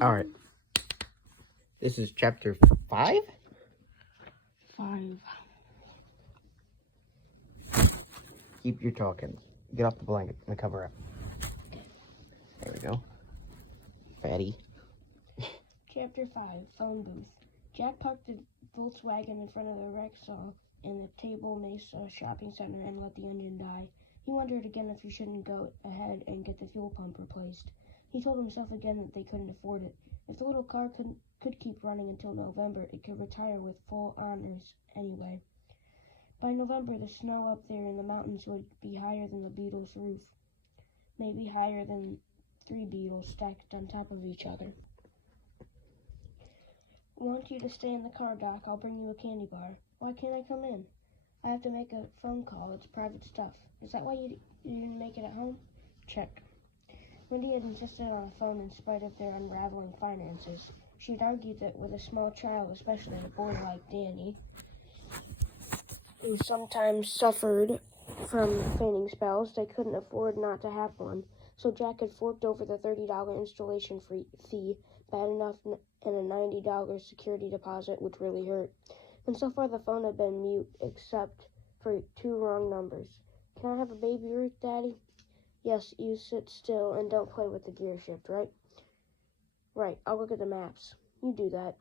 Alright. This is chapter 5? 5. Keep your talking. Get off the blanket and the cover up. There we go. Fatty. Chapter 5, Phone Booth. Jack parked the Volkswagen in front of the Rexall in the Table Mesa shopping center and let the engine die. He wondered again if he shouldn't go ahead and get the fuel pump replaced. He told himself again that they couldn't afford it. If the little car could keep running until November, it could retire with full honors anyway. By November, the snow up there in the mountains would be higher than the Beetle's roof. Maybe higher than 3 Beetles stacked on top of each other. I want you to stay in the car, Doc. I'll bring you a candy bar. Why can't I come in? I have to make a phone call. It's private stuff. Is that why you didn't make it at home? Check. Wendy had insisted on a phone in spite of their unraveling finances. She'd argued that with a small child, especially a boy like Danny, who sometimes suffered from fainting spells, they couldn't afford not to have one. So Jack had forked over the $30 installation fee, bad enough, and a $90 security deposit, which really hurt. And so far the phone had been mute, except for 2 wrong numbers. Can I have a Baby Ruth, Daddy? Yes, you sit still and don't play with the gear shift, right? Right, I'll look at the maps. You do that.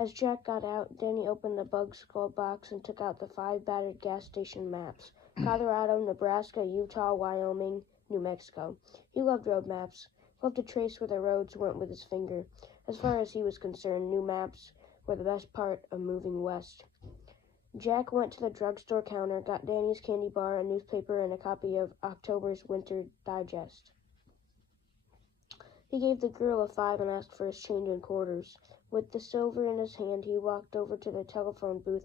As Jack got out, Danny opened the bug skull box and took out the 5 battered gas station maps. Colorado, Nebraska, Utah, Wyoming, New Mexico. He loved road maps. Loved to trace where the roads went with his finger. As far as he was concerned, new maps were the best part of moving west. Jack went to the drugstore counter, got Danny's candy bar, a newspaper, and a copy of October's Winter Digest. He gave the girl a 5 and asked for his change in quarters. With the silver in his hand, he walked over to the telephone booth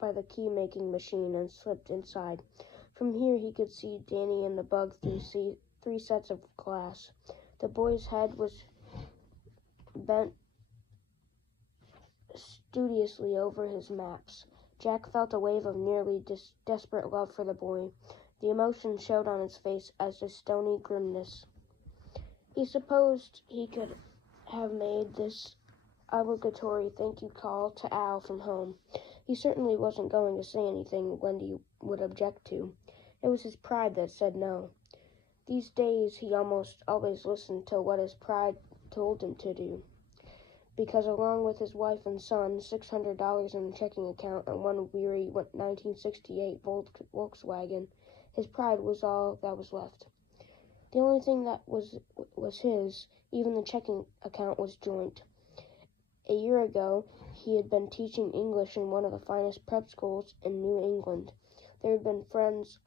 by the key-making machine and slipped inside. From here, he could see Danny and the bug through 3 sets of glass. The boy's head was bent studiously over his maps. Jack felt a wave of nearly desperate love for the boy. The emotion showed on his face as a stony grimness. He supposed he could have made this obligatory thank you call to Al from home. He certainly wasn't going to say anything Wendy would object to. It was his pride that said no. These days he almost always listened to what his pride told him to do, because along with his wife and son, $600 in a checking account, and one weary 1968 Volkswagen, his pride was all that was left. The only thing that was his, even the checking account, was joint. A year ago, he had been teaching English in one of the finest prep schools in New England. There had been friends,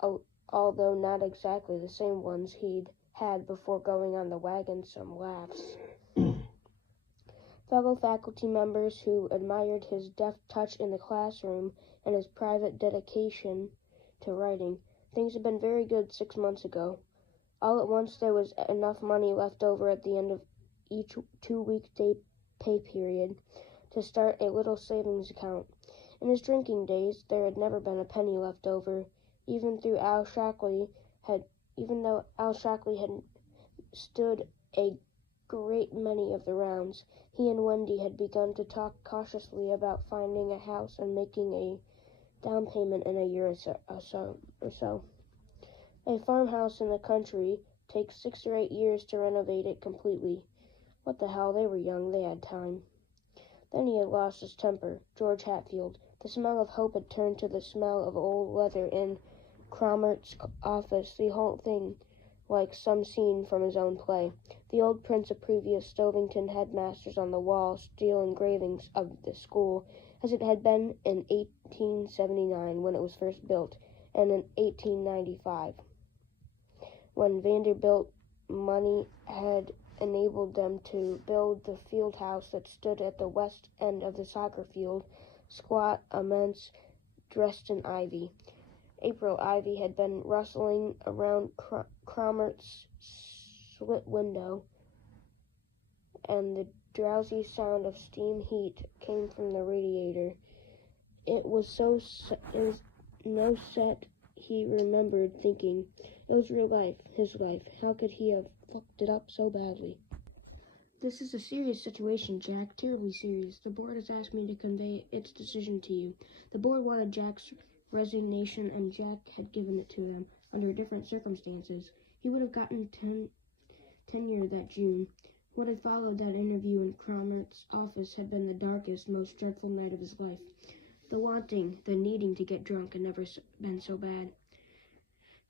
although not exactly the same ones he'd had before going on the wagon, some laughs. Fellow faculty members who admired his deft touch in the classroom and his private dedication to writing. Things had been very good 6 months ago. All at once there was enough money left over at the end of each 2-weekday pay period to start a little savings account. In his drinking days, there had never been a penny left over, even though Al Shockley had stood a great many of the rounds. He and Wendy had begun to talk cautiously about finding a house and making a down payment in a year or so. A farmhouse in the country takes 6 or 8 years to renovate it completely. What the hell, they were young, they had time. Then he had lost his temper. George Hatfield. The smell of hope had turned to the smell of old leather in Cromart's office, the whole thing like some scene from his own play. The old prints of previous Stovington headmasters on the wall, steel engravings of the school, as it had been in 1879 when it was first built, and in 1895, when Vanderbilt money had enabled them to build the field house that stood at the west end of the soccer field, squat, immense, dressed in ivy. April ivy had been rustling around Cromart's slit window, and the drowsy sound of steam heat came from the radiator. It was no set, he remembered thinking. It was real life, his life. How could he have fucked it up so badly? This is a serious situation, Jack. Terribly serious. The board has asked me to convey its decision to you. The board wanted Jack's resignation, and Jack had given it to them under different circumstances. He would have gotten tenure that June. What had followed that interview in Cromart's office had been the darkest, most dreadful night of his life. The wanting, the needing to get drunk had never been so bad.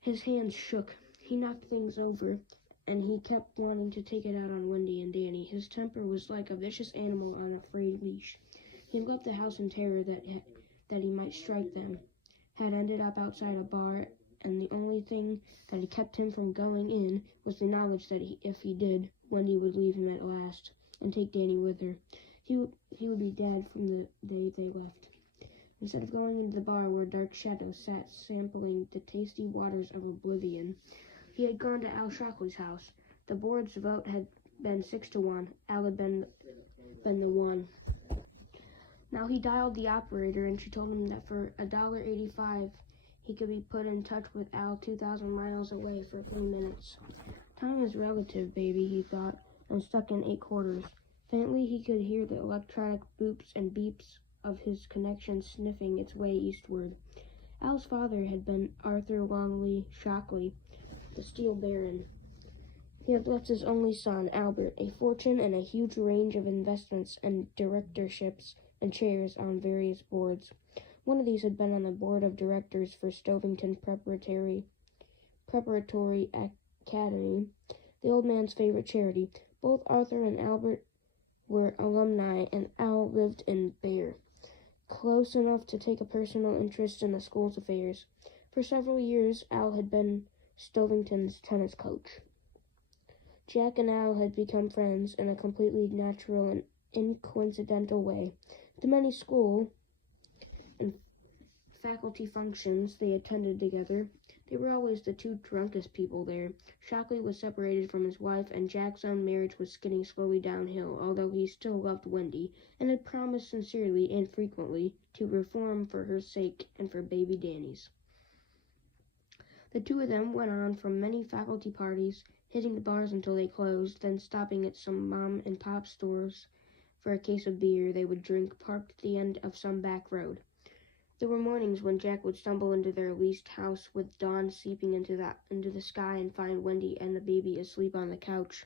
His hands shook. He knocked things over, and he kept wanting to take it out on Wendy and Danny. His temper was like a vicious animal on a frayed leash. He had left the house in terror that he might strike them, had ended up outside a bar, and the only thing that had kept him from going in was the knowledge that if he did, Wendy would leave him at last and take Danny with her. He would be dead from the day they left. Instead of going into the bar where dark shadows sat sampling the tasty waters of oblivion, he had gone to Al Shockley's house. The board's vote had been 6-1. Al had been the one. Now he dialed the operator, and she told him that for $1.85 he could be put in touch with Al 2,000 miles away for 3 minutes. Time is relative, baby, he thought, and stuck in 8 quarters. Faintly he could hear the electronic boops and beeps of his connection sniffing its way eastward. Al's father had been Arthur Longley Shockley, the Steel Baron. He had left his only son, Albert, a fortune and a huge range of investments and directorships and chairs on various boards. One of these had been on the board of directors for Stovington Preparatory Academy, the old man's favorite charity. Both Arthur and Albert were alumni, and Al lived in Bear, close enough to take a personal interest in the school's affairs. For several years, Al had been Stovington's tennis coach. Jack and Al had become friends in a completely natural and incoincidental way. The many school and faculty functions they attended together, they were always the 2 drunkest people there. Shockley was separated from his wife, and Jack's own marriage was skidding slowly downhill, although he still loved Wendy, and had promised sincerely and frequently to reform for her sake and for baby Danny's. The 2 of them went on from many faculty parties, hitting the bars until they closed, then stopping at some mom-and-pop stores for a case of beer they would drink parked at the end of some back road. There were mornings when Jack would stumble into their leased house with dawn seeping into the sky and find Wendy and the baby asleep on the couch.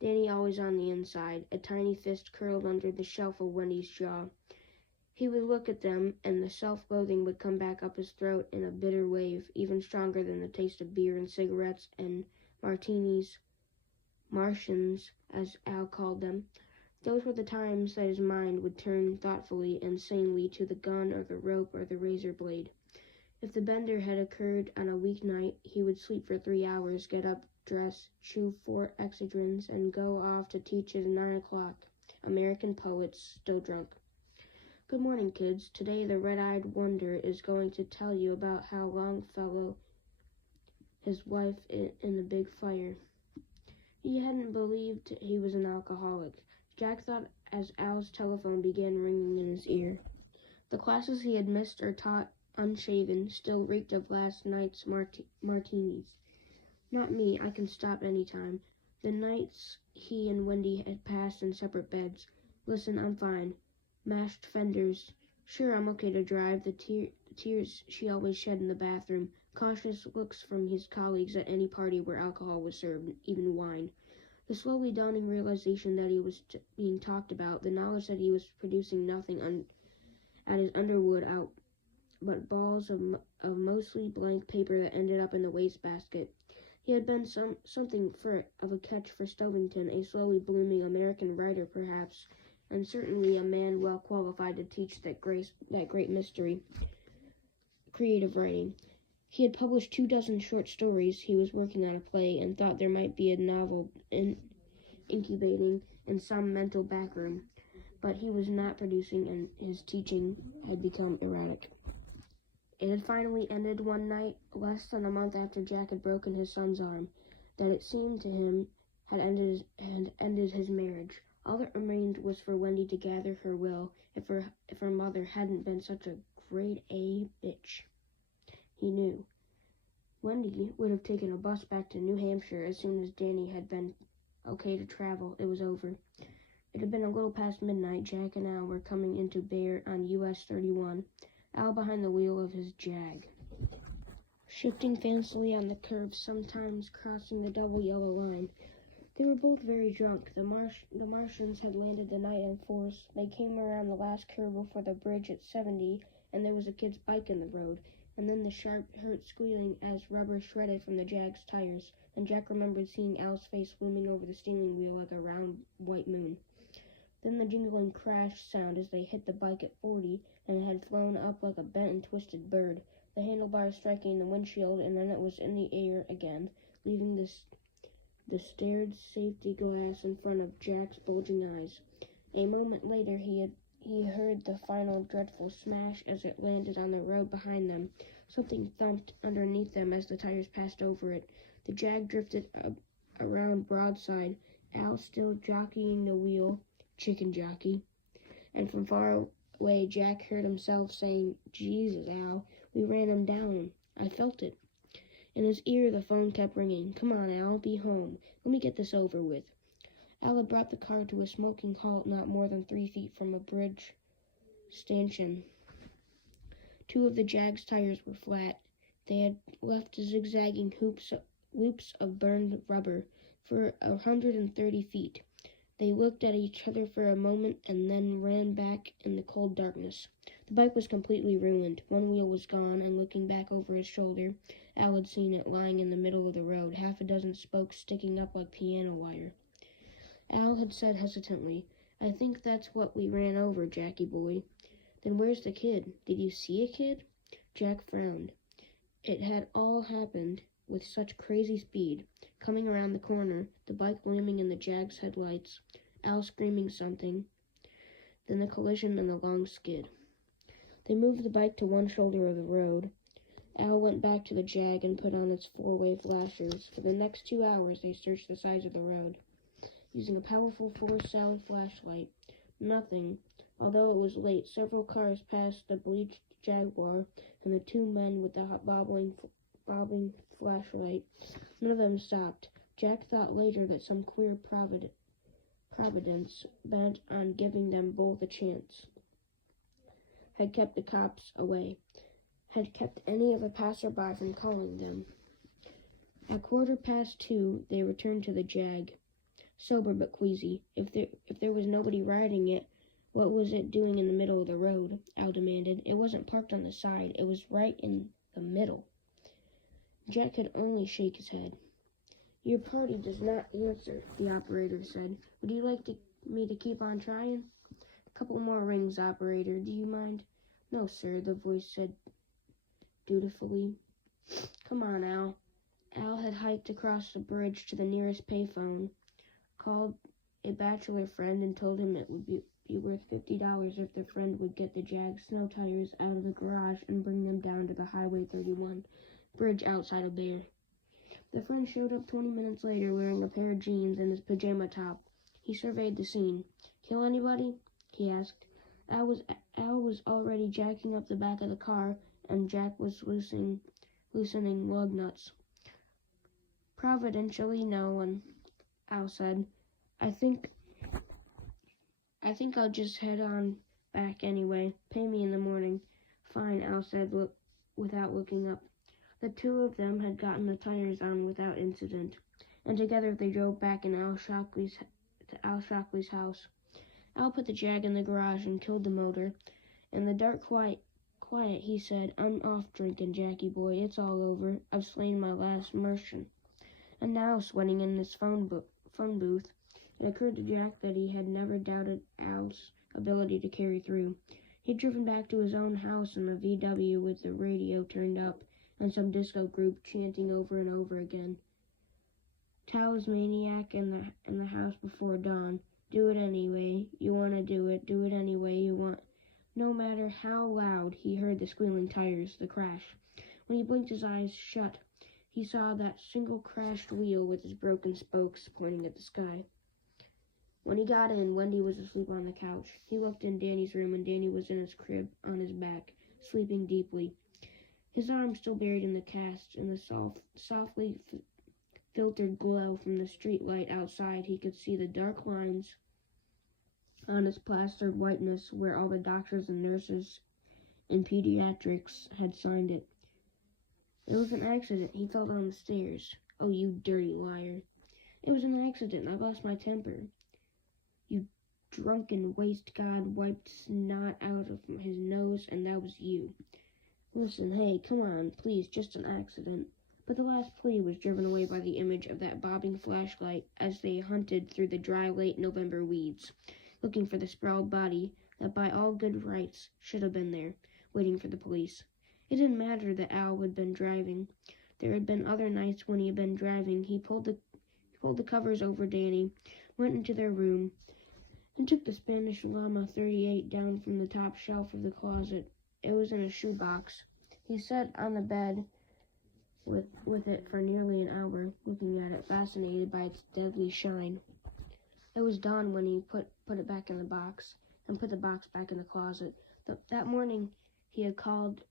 Danny always on the inside, a tiny fist curled under the shelf of Wendy's jaw. He would look at them, and the self-loathing would come back up his throat in a bitter wave, even stronger than the taste of beer and cigarettes and martinis, Martians, as Al called them. Those were the times that his mind would turn thoughtfully and sanely to the gun or the rope or the razor blade. If the bender had occurred on a weeknight, he would sleep for 3 hours, get up, dress, chew 4 Excedrins, and go off to teach at 9 o'clock. American poets, still drunk. Good morning, kids. Today the red-eyed wonder is going to tell you about how Longfellow, his wife in the big fire. He hadn't believed he was an alcoholic. Jack thought as Al's telephone began ringing in his ear. The classes he had missed or taught unshaven still reeked of last night's martinis. Not me, I can stop any time. The nights he and Wendy had passed in separate beds. Listen, I'm fine. Mashed fenders. Sure, I'm okay to drive. The tears she always shed in the bathroom. Cautious looks from his colleagues at any party where alcohol was served, even wine. The slowly dawning realization that he was being talked about, the knowledge that he was producing nothing at his Underwood out but balls of mostly blank paper that ended up in the wastebasket. He had been something of a catch for Stovington, a slowly blooming American writer perhaps, and certainly a man well qualified to teach that great mystery, creative writing. He had published 24 short stories, he was working on a play, and thought there might be a novel incubating in some mental backroom. But he was not producing, and his teaching had become erratic. It had finally ended one night, less than a month after Jack had broken his son's arm, that it seemed to him had ended his marriage. All that remained was for Wendy to gather her will, if her mother hadn't been such a grade A bitch. He knew. Wendy would have taken a bus back to New Hampshire as soon as Danny had been okay to travel. It was over. It had been a little past midnight. Jack and Al were coming into Bear on US 31, Al behind the wheel of his Jag, shifting fancily on the curves, sometimes crossing the double yellow line. They were both very drunk. The Martians had landed the night in force. They came around the last curve before the bridge at 70, and there was a kid's bike in the road, and then the sharp, hurt squealing as rubber shredded from the Jag's tires. And Jack remembered seeing Al's face looming over the steering wheel like a round white moon. Then the jingling crash sound as they hit the bike at 40, and it had flown up like a bent and twisted bird, the handlebars striking the windshield, and then it was in the air again, leaving the starred safety glass in front of Jack's bulging eyes. A moment later, he heard the final dreadful smash as it landed on the road behind them. Something thumped underneath them as the tires passed over it. The Jag drifted around broadside, Al still jockeying the wheel, chicken jockey, and from far away Jack heard himself saying, "Jesus, Al, we ran him down. I felt it." In his ear the phone kept ringing. "Come on, Al, be home. Let me get this over with." Al had brought the car to a smoking halt not more than 3 feet from a bridge stanchion. 2 of the Jag's tires were flat. They had left zigzagging loops of burned rubber for 130 feet. They looked at each other for a moment and then ran back in the cold darkness. The bike was completely ruined. One wheel was gone, and looking back over his shoulder, Al had seen it lying in the middle of the road, 6 spokes sticking up like piano wire. Al had said hesitantly, "I think that's what we ran over, Jackie boy." "Then where's the kid? Did you see a kid?" Jack frowned. It had all happened with such crazy speed. Coming around the corner, the bike lamming in the Jag's headlights, Al screaming something, then the collision and the long skid. They moved the bike to one shoulder of the road. Al went back to the Jag and put on its 4-way flashers. For the next 2 hours, they searched the sides of the road, using a powerful 4-cell flashlight. Nothing. Although it was late, several cars passed the bleached Jaguar and the 2 men with the bobbing flashlight. None of them stopped. Jack thought later that some queer providence, bent on giving them both a chance, had kept the cops away, had kept any of the passerby from calling them. At 2:15, they returned to the Jag, sober but queasy. If there was nobody riding it, what was it doing in the middle of the road? Al demanded. It wasn't parked on the side. It was right in the middle. Jack could only shake his head. "Your party does not answer," the operator said. "Would you like me to keep on trying?" "A couple more rings, operator. Do you mind?" "No, sir," the voice said dutifully. "Come on, Al." Al had hiked across the bridge to the nearest payphone, called a bachelor friend, and told him it would be worth $50 if the friend would get the Jag snow tires out of the garage and bring them down to the Highway 31 bridge outside of Bear. The friend showed up 20 minutes later wearing a pair of jeans and his pajama top. He surveyed the scene. "Kill anybody?" he asked. Al was already jacking up the back of the car, and Jack was loosening lug nuts. "Providentially, no one," Al said. I think I'll just head on back anyway. Pay me in the morning." "Fine," Al said without looking up. The 2 of them had gotten the tires on without incident, and together they drove back to Al Shockley's house. Al put the Jag in the garage and killed the motor. In the dark quiet, he said, "I'm off drinking, Jackie boy. It's all over. I've slain my last Martian." And now, sweating in his phone booth, it occurred to Jack that he had never doubted Al's ability to carry through. He'd driven back to his own house in the VW with the radio turned up and some disco group chanting over and over again, "Tao's maniac in the house before dawn. Do it anyway. You want to do it. Do it anyway you want." No matter how loud, he heard the squealing tires, the crash. When he blinked his eyes shut, he saw that single crashed wheel with its broken spokes pointing at the sky. When he got in, Wendy was asleep on the couch. He looked in Danny's room, and Danny was in his crib on his back, sleeping deeply, his arm still buried in the cast, and the softly filtered glow from the street light outside, he could see the dark lines on his plastered whiteness where all the doctors and nurses in pediatrics had signed it. It was an accident. He fell down the stairs. Oh, you dirty liar. It was an accident. I lost my temper. You drunken waste. God wiped snot out of his nose, and that was you. Listen, hey, come on, please, just an accident. But the last plea was driven away by the image of that bobbing flashlight as they hunted through the dry late November weeds, looking for the sprawled body that by all good rights should have been there, waiting for the police. It didn't matter that Al had been driving. There had been other nights when he had been driving. He pulled the covers over Danny, went into their room, and took the Spanish Llama 38 down from the top shelf of the closet. It was in a shoebox. He sat on the bed with it for nearly an hour, looking at it, fascinated by its deadly shine. It was dawn when he put it back in the box, and put the box back in the closet. That morning, he had called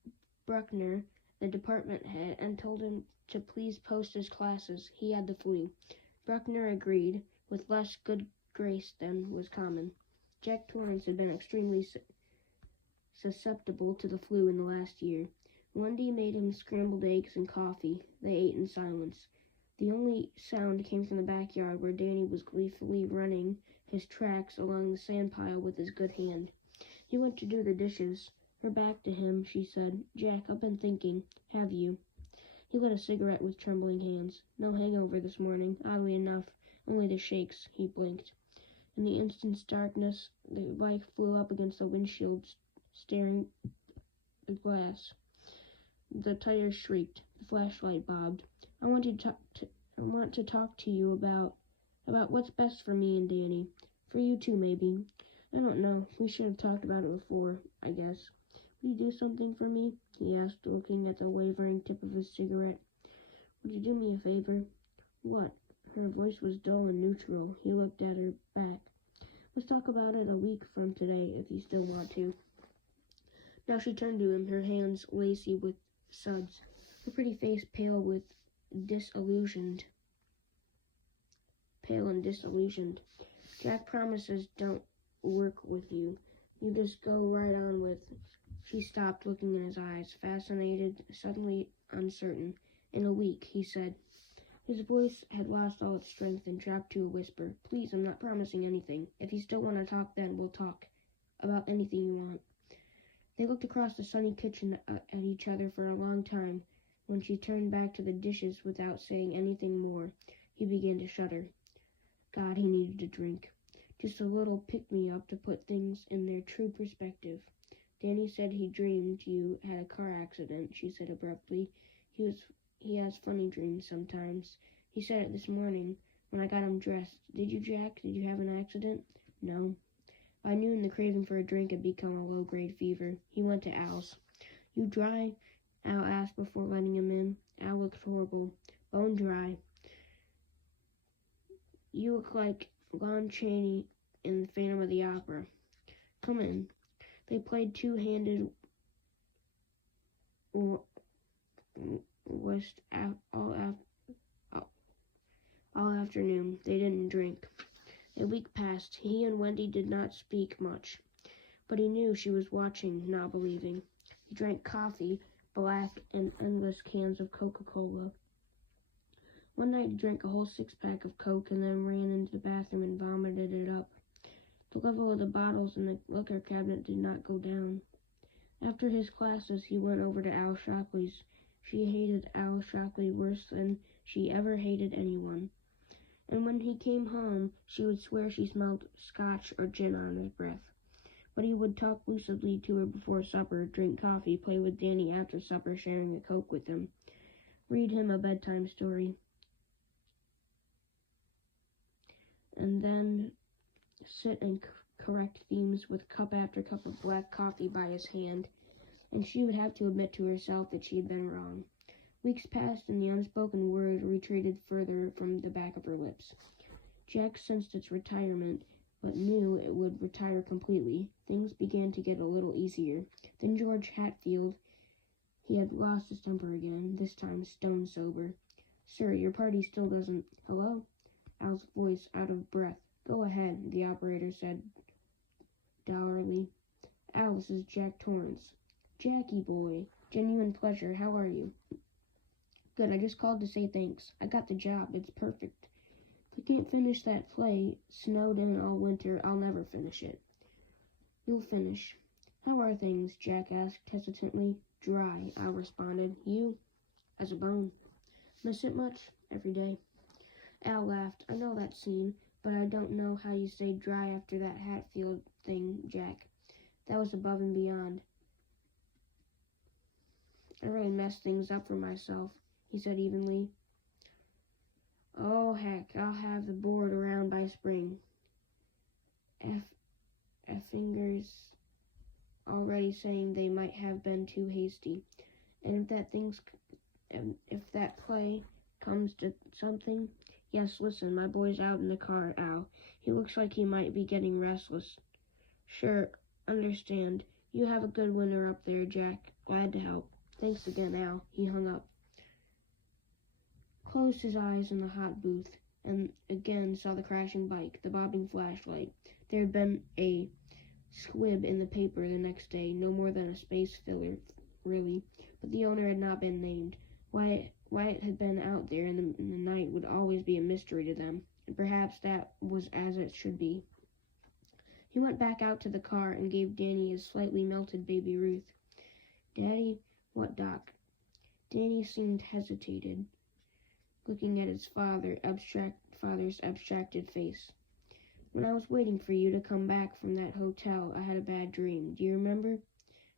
Bruckner, the department head, and told him to please post his classes. He had the flu. Bruckner agreed, with less good grace than was common. Jack Torrance had been extremely susceptible to the flu in the last year. Wendy made him scrambled eggs and coffee. They ate in silence. The only sound came from the backyard where Danny was gleefully running his tracks along the sand pile with his good hand. He went to do the dishes. Her back to him, she said, "Jack, I've been thinking. Have you?" He lit a cigarette with trembling hands. No hangover this morning, oddly enough, only the shakes. He blinked. In the instant's darkness, the bike flew up against the windshield, staring at glass. The tires shrieked. The flashlight bobbed. I want to talk to you about what's best for me and Danny. For you too, maybe. I don't know. We should have talked about it before, I guess. Would you do something for me? He asked, looking at the wavering tip of his cigarette. Would you do me a favor? What? Her voice was dull and neutral. He looked at her back. Let's talk about it a week from today, if you still want to. Now she turned to him, her hands lacy with suds, her pretty face pale and disillusioned. Jack promises don't work with you. You just go right on with. She stopped, looking in his eyes, fascinated, suddenly uncertain. In a week, he said. His voice had lost all its strength and dropped to a whisper. Please, I'm not promising anything. If you still want to talk, then we'll talk. About anything you want. They looked across the sunny kitchen at each other for a long time. When she turned back to the dishes without saying anything more, he began to shudder. God, he needed a drink. Just a little pick-me-up to put things in their true perspective. Danny said he dreamed you had a car accident, she said abruptly. He has funny dreams sometimes. He said it this morning when I got him dressed. Did you, Jack? Did you have an accident? No. By noon, the craving for a drink had become a low-grade fever. He went to Al's. You dry? Al asked before letting him in. Al looked horrible. Bone dry. You look like Lon Chaney in the Phantom of the Opera. Come in. They played two-handed whist all afternoon. They didn't drink. A week passed. He and Wendy did not speak much, but he knew she was watching, not believing. He drank coffee, black, and endless cans of Coca-Cola. One night he drank a whole six-pack of Coke and then ran into the bathroom and vomited it up. The level of the bottles in the liquor cabinet did not go down. After his classes, he went over to Al Shockley's. She hated Al Shockley worse than she ever hated anyone. And when he came home, she would swear she smelled scotch or gin on his breath. But he would talk lucidly to her before supper, drink coffee, play with Danny after supper, sharing a Coke with him, read him a bedtime story, and then sit and correct themes with cup after cup of black coffee by his hand, and she would have to admit to herself that she had been wrong. Weeks passed, and the unspoken word retreated further from the back of her lips. Jack sensed its retirement, but knew it would retire completely. Things began to get a little easier. Then George Hatfield. He had lost his temper again, this time stone sober. Sir, your party still doesn't... Hello? Al's voice out of breath. Go ahead, the operator said dourly. Al, this is Jack Torrance. Jackie boy. Genuine pleasure. How are you? Good, I just called to say thanks. I got the job. It's perfect. If I can't finish that play, snowed in all winter, I'll never finish it. You'll finish. How are things? Jack asked hesitantly. Dry, Al responded. You? As a bone. Miss it much? Every day. Al laughed. I know that scene, but I don't know how you stayed dry after that Hatfield thing, Jack. That was above and beyond. I really messed things up for myself, he said evenly. Oh, heck, I'll have the board around by spring. Effinger's already saying they might have been too hasty. And if that play comes to something... Yes, listen, my boy's out in the car, Al. He looks like he might be getting restless. Sure, understand. You have a good winter up there, Jack. Glad to help. Thanks again, Al. He hung up. Closed his eyes in the hot booth, and again saw the crashing bike, the bobbing flashlight. There had been a squib in the paper the next day, no more than a space filler, really, but the owner had not been named. Why it had been out there in the night would always be a mystery to them, and perhaps that was as it should be. He went back out to the car and gave Danny his slightly melted baby Ruth. Daddy, what, Doc? Danny seemed hesitated, looking at his father's abstracted face. When I was waiting for you to come back from that hotel, I had a bad dream. Do you remember?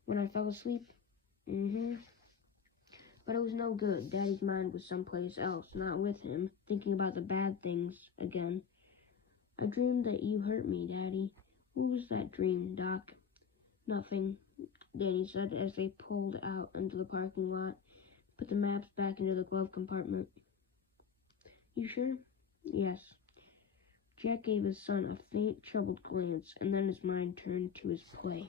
When I fell asleep? Mm-hmm. But it was no good. Daddy's mind was someplace else, not with him, thinking about the bad things again. I dreamed that you hurt me, Daddy. What was that dream, Doc? Nothing, Danny said as they pulled out into the parking lot, put the maps back into the glove compartment. You sure? Yes. Jack gave his son a faint, troubled glance, and then his mind turned to his play.